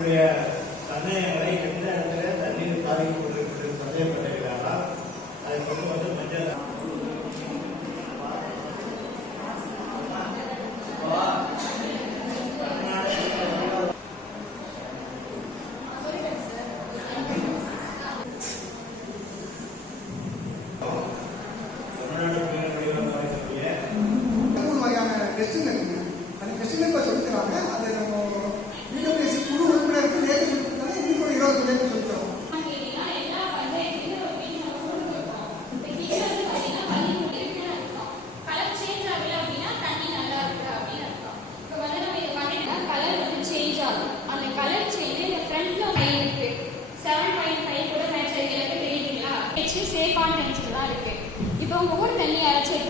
சந்தேகங்களை எந்த இடத்துல தண்ணீர் பாதிக்கப்பட்டிருக்கிறது சந்தேகப்பட்டிருக்கிறாரா அதை கொண்டு வந்து மஞ்சள் சேஃபான நினைச்சிட்டு தான் இருக்கு. இப்போ உங்க ஊர் தண்ணி யாராச்சும்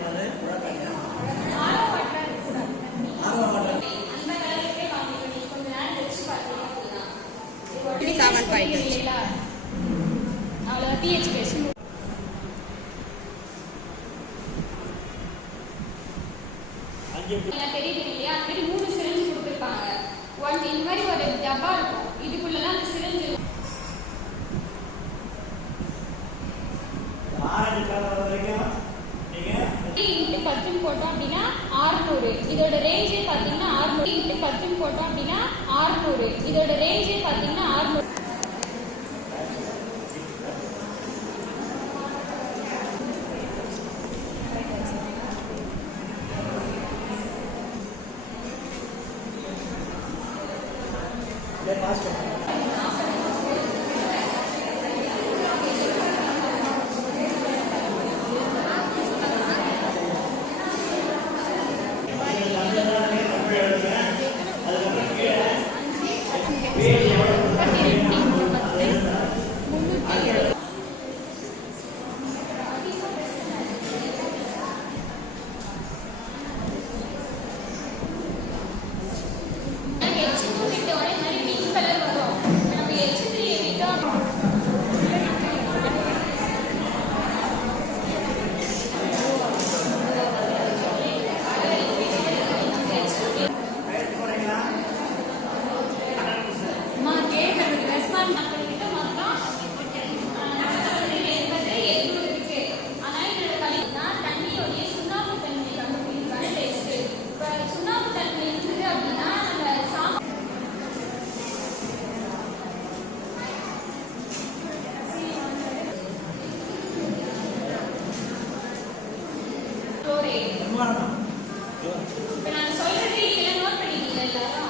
அவ்வளோ பிஹெச் பேசி தெரியுது இல்லையா? அந்த மாதிரி 3 சிரிஞ்சு கொடுத்துருப்பாங்க. இந்த மாதிரி ஒரு டப்பா இருக்கும், இதுக்குள்ளதான் அந்த சிரிஞ்சு போட்டோம் அப்படின்னா 600. இதோட ரேஞ்சே பார்த்தீங்கன்னா 600 × 10 போட்டோம் அப்படின்னா 600. இதோட ரேஞ்சே பார்த்தீங்கன்னா 600. இப்போ நான் சொல்றது இதெல்லாம் நோட் பண்ணிட்டீங்களா?